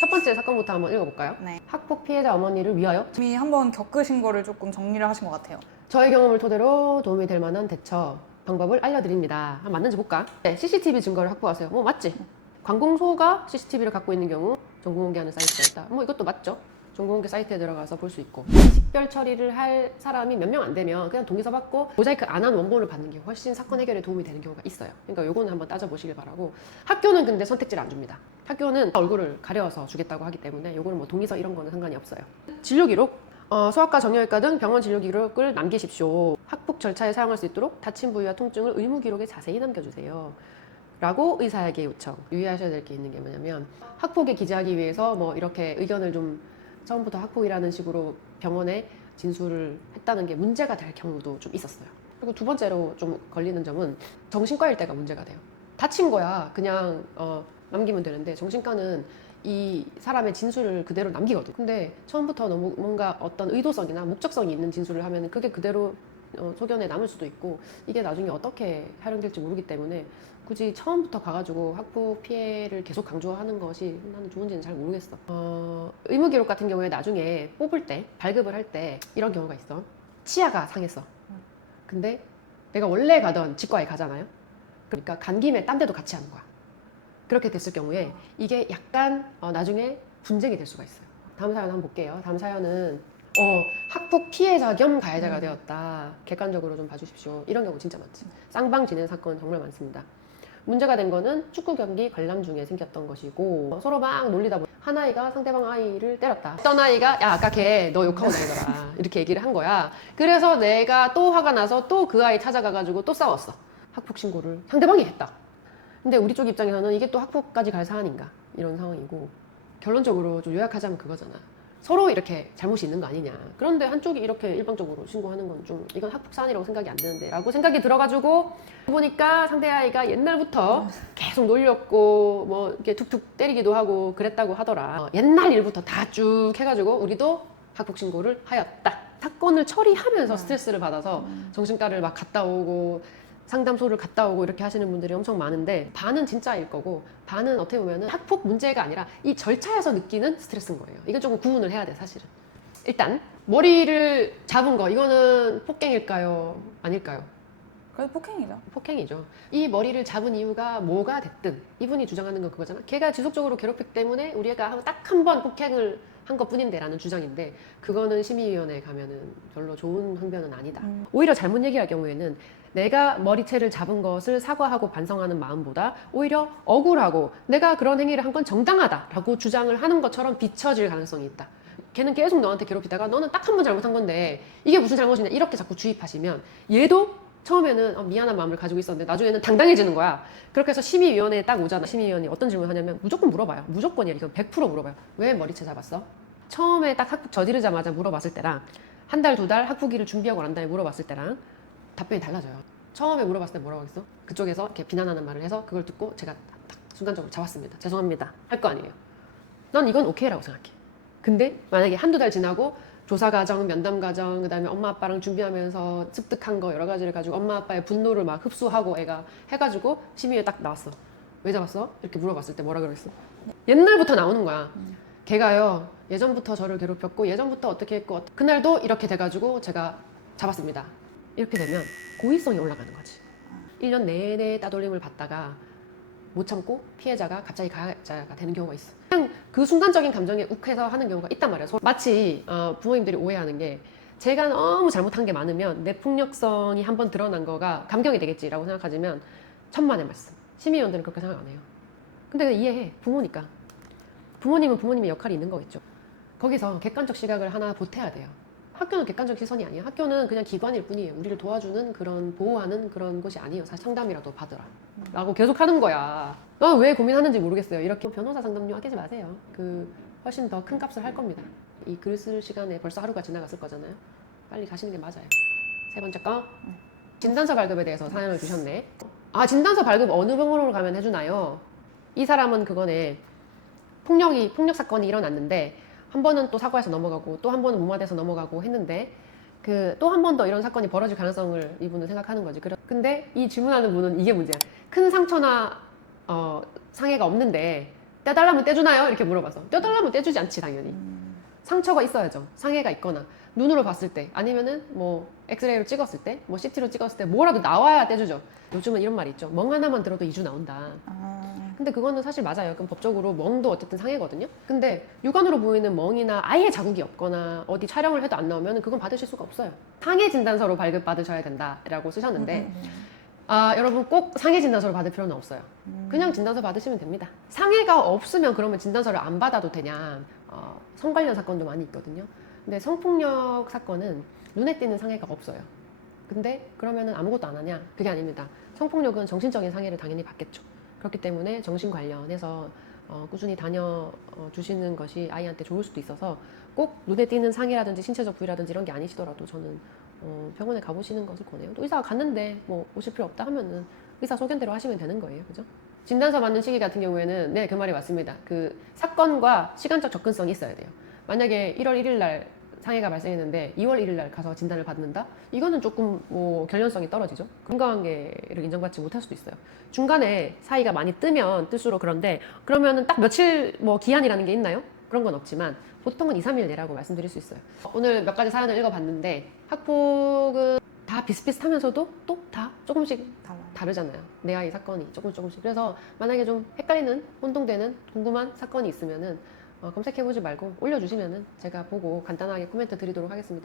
첫 번째 사건부터 한번 읽어볼까요? 네. 학폭 피해자 어머니를 위하여 이미 한번 겪으신 거를 조금 정리를 하신 것 같아요. 저의 경험을 토대로 도움이 될 만한 대처 방법을 알려드립니다. 맞는지 볼까? 네, CCTV 증거를 확보하세요. 뭐 맞지? 관공서가 CCTV를 갖고 있는 경우 정보공개하는 사이트가 있다. 뭐 이것도 맞죠? 정보공개 사이트에 들어가서 볼 수 있고, 식별 처리를 할 사람이 몇 명 안 되면 그냥 동의서 받고 모자이크 안 한 원본을 받는 게 훨씬 사건 해결에 도움이 되는 경우가 있어요. 그러니까 요거는 한번 따져보시길 바라고. 학교는 근데 선택지를 안 줍니다. 학교는 얼굴을 가려서 주겠다고 하기 때문에 요거는 뭐 동의서 이런 거는 상관이 없어요. 진료기록, 소아과, 정형외과 등 병원 진료기록을 남기십시오. 학폭 절차에 사용할 수 있도록 다친 부위와 통증을 의무기록에 자세히 남겨주세요. 라고 의사에게 요청. 유의하셔야 될 게 있는 게 뭐냐면, 학폭에 기재하기 위해서 뭐 이렇게 의견을 좀 처음부터 학폭이라는 식으로 병원에 진술을 했다는 게 문제가 될 경우도 좀 있었어요. 그리고 두 번째로 좀 걸리는 점은 정신과일 때가 문제가 돼요. 다친 거야 그냥 남기면 되는데, 정신과는 이 사람의 진술을 그대로 남기거든. 근데 처음부터 너무 뭔가 어떤 의도성이나 목적성이 있는 진술을 하면 그게 그대로 소견에 남을 수도 있고, 이게 나중에 어떻게 활용될지 모르기 때문에 굳이 처음부터 가가지고 학폭 피해를 계속 강조하는 것이 나는 좋은지는 잘 모르겠어. 의무기록 같은 경우에 나중에 뽑을 때, 발급을 할 때 이런 경우가 있어. 치아가 상했어. 근데 내가 원래 가던 치과에 가잖아요. 그러니까 간 김에 딴 데도 같이 하는 거야. 그렇게 됐을 경우에 이게 약간 나중에 분쟁이 될 수가 있어요. 다음 사연 한번 볼게요. 다음 사연은 학폭 피해자 겸 가해자가 되었다. 객관적으로 좀 봐주십시오. 이런 경우 진짜 많지. 쌍방 지낸 사건 정말 많습니다. 문제가 된 거는 축구 경기 관람 중에 생겼던 것이고, 서로 막 놀리다 보니 한 아이가 상대방 아이를 때렸다. 어떤 아이가 야 아까 걔 너 욕하고 다니더라 이렇게 얘기를 한 거야. 그래서 내가 또 화가 나서 또 그 아이 찾아가가지고 또 싸웠어. 학폭 신고를 상대방이 했다. 근데 우리 쪽 입장에서는 이게 또 학폭까지 갈 사안인가 이런 상황이고, 결론적으로 좀 요약하자면 그거잖아. 서로 이렇게 잘못이 있는 거 아니냐. 그런데 한쪽이 이렇게 일방적으로 신고하는 건 좀 이건 학폭 사안이라고 생각이 안 드는데 라고 생각이 들어가지고 보니까 상대 아이가 옛날부터 계속 놀렸고 뭐 이렇게 툭툭 때리기도 하고 그랬다고 하더라. 옛날 일부터 다 쭉 해가지고 우리도 학폭 신고를 하였다. 사건을 처리하면서 스트레스를 받아서 정신과를 막 갔다 오고 상담소를 갔다 오고 이렇게 하시는 분들이 엄청 많은데, 반은 진짜일 거고 반은 어떻게 보면은 학폭 문제가 아니라 이 절차에서 느끼는 스트레스인 거예요. 이건 조금 구분을 해야 돼 사실은. 일단 머리를 잡은 거, 이거는 폭행일까요? 아닐까요? 그래도 폭행이죠. 폭행이죠. 이 머리를 잡은 이유가 뭐가 됐든 이분이 주장하는 건 그거잖아. 걔가 지속적으로 괴롭혔기 때문에 우리 애가 딱 한 번 폭행을 한 것뿐인데 라는 주장인데, 그거는 심의위원회에 가면은 별로 좋은 항변은 아니다. 오히려 잘못 얘기할 경우에는 내가 머리채를 잡은 것을 사과하고 반성하는 마음보다 오히려 억울하고 내가 그런 행위를 한 건 정당하다라고 주장을 하는 것처럼 비춰질 가능성이 있다. 걔는 계속 너한테 괴롭히다가 너는 딱 한 번 잘못한 건데 이게 무슨 잘못이냐 이렇게 자꾸 주입하시면, 얘도 처음에는 미안한 마음을 가지고 있었는데 나중에는 당당해지는 거야. 그렇게 해서 심의위원회에 딱 오잖아. 심의위원이 어떤 질문을 하냐면 무조건 물어봐요. 무조건이야. 이건 100% 물어봐요. 왜 머리채 잡았어? 처음에 딱 학폭 저지르자마자 물어봤을 때랑 한 달, 두 달 학폭위를 준비하고 난 다음에 물어봤을 때랑 답변이 달라져요. 처음에 물어봤을 때 뭐라고 했어? 그쪽에서 이렇게 비난하는 말을 해서 그걸 듣고 제가 딱 순간적으로 잡았습니다. 죄송합니다. 할 거 아니에요. 난 이건 오케이라고 생각해. 근데 만약에 한두 달 지나고 조사 과정, 면담 과정, 그 다음에 엄마 아빠랑 준비하면서 습득한 거 여러 가지를 가지고 엄마 아빠의 분노를 막 흡수하고 애가 해가지고 심의에 딱 나왔어. 왜 잡았어? 이렇게 물어봤을 때 뭐라 그랬어? 옛날부터 나오는 거야. 걔가요 예전부터 저를 괴롭혔고 예전부터 어떻게 했고 그날도 이렇게 돼가지고 제가 잡았습니다. 이렇게 되면 고의성이 올라가는 거지. 1년 내내 따돌림을 받다가 못 참고 피해자가 갑자기 가해자가 되는 경우가 있어. 그냥 그 순간적인 감정에 욱해서 하는 경우가 있단 말이야. 마치 부모님들이 오해하는 게, 제가 너무 잘못한 게 많으면 내 폭력성이 한번 드러난 거가 감경이 되겠지라고 생각하지만 천만의 말씀. 심의위원들은 그렇게 생각 안 해요. 근데 이해해. 부모니까. 부모님은 부모님의 역할이 있는 거겠죠. 거기서 객관적 시각을 하나 보태야 돼요. 학교는 객관적 시선이 아니야. 학교는 그냥 기관일 뿐이에요. 우리를 도와주는 그런 보호하는 그런 곳이 아니에요. 사실 상담이라도 받으라 라고 계속 하는 거야. 왜 고민하는지 모르겠어요. 이렇게 변호사 상담료 아끼지 마세요. 훨씬 더 큰 값을 할 겁니다. 이 글 쓸 시간에 벌써 하루가 지나갔을 거잖아요. 빨리 가시는 게 맞아요. 세 번째 거, 진단서 발급에 대해서 사연을 주셨네. 진단서 발급 어느 병원으로 가면 해주나요? 이 사람은 그거네. 폭력 사건이 일어났는데 한 번은 또 사과해서 넘어가고 또 한 번은 무마돼서 넘어가고 했는데, 또 한 번 더 이런 사건이 벌어질 가능성을 이분은 생각하는 거지. 근데 이 질문하는 분은 이게 문제야. 큰 상처나 상해가 없는데 떼달라면 떼주나요? 이렇게 물어봐서 떼달라면 떼주지 않지 당연히. 상처가 있어야죠. 상해가 있거나 눈으로 봤을 때 아니면은 뭐 엑스레이로 찍었을 때 뭐 CT로 찍었을 때 뭐라도 나와야 떼주죠. 요즘은 이런 말이 있죠. 멍 하나만 들어도 2주 나온다. 근데 그거는 사실 맞아요. 그럼 법적으로 멍도 어쨌든 상해거든요. 근데 육안으로 보이는 멍이나 아예 자국이 없거나 어디 촬영을 해도 안 나오면 그건 받으실 수가 없어요. 상해 진단서로 발급받으셔야 된다라고 쓰셨는데 여러분 꼭 상해 진단서를 받을 필요는 없어요. 그냥 진단서 받으시면 됩니다. 상해가 없으면 그러면 진단서를 안 받아도 되냐? 성 관련 사건도 많이 있거든요. 근데 성폭력 사건은 눈에 띄는 상해가 없어요. 근데 그러면은 아무것도 안 하냐? 그게 아닙니다. 성폭력은 정신적인 상해를 당연히 받겠죠. 그렇기 때문에 정신 관련해서 꾸준히 다녀 주시는 것이 아이한테 좋을 수도 있어서 꼭 눈에 띄는 상해라든지 신체적 부위라든지 이런 게 아니시더라도 저는 병원에 가보시는 것을 권해요. 또 의사가 갔는데 뭐 오실 필요 없다 하면은 의사 소견대로 하시면 되는 거예요. 그죠? 진단서 받는 시기 같은 경우에는 네, 그 말이 맞습니다. 그 사건과 시간적 접근성이 있어야 돼요. 만약에 1월 1일 날 상해가 발생했는데 2월 1일 날 가서 진단을 받는다? 이거는 조금 뭐 결연성이 떨어지죠. 인과관계를 인정받지 못할 수도 있어요. 중간에 사이가 많이 뜨면 뜰수록 그런데 그러면은 딱 며칠 뭐 기한이라는 게 있나요? 그런 건 없지만 보통은 2, 3일 내라고 말씀드릴 수 있어요. 오늘 몇 가지 사연을 읽어봤는데 학폭은 다 비슷비슷하면서도 또 다 조금씩 다르잖아요. 내 아이 사건이 조금씩. 그래서 만약에 좀 헷갈리는, 혼동되는 궁금한 사건이 있으면은 검색해보지 말고 올려주시면은 제가 보고 간단하게 코멘트 드리도록 하겠습니다.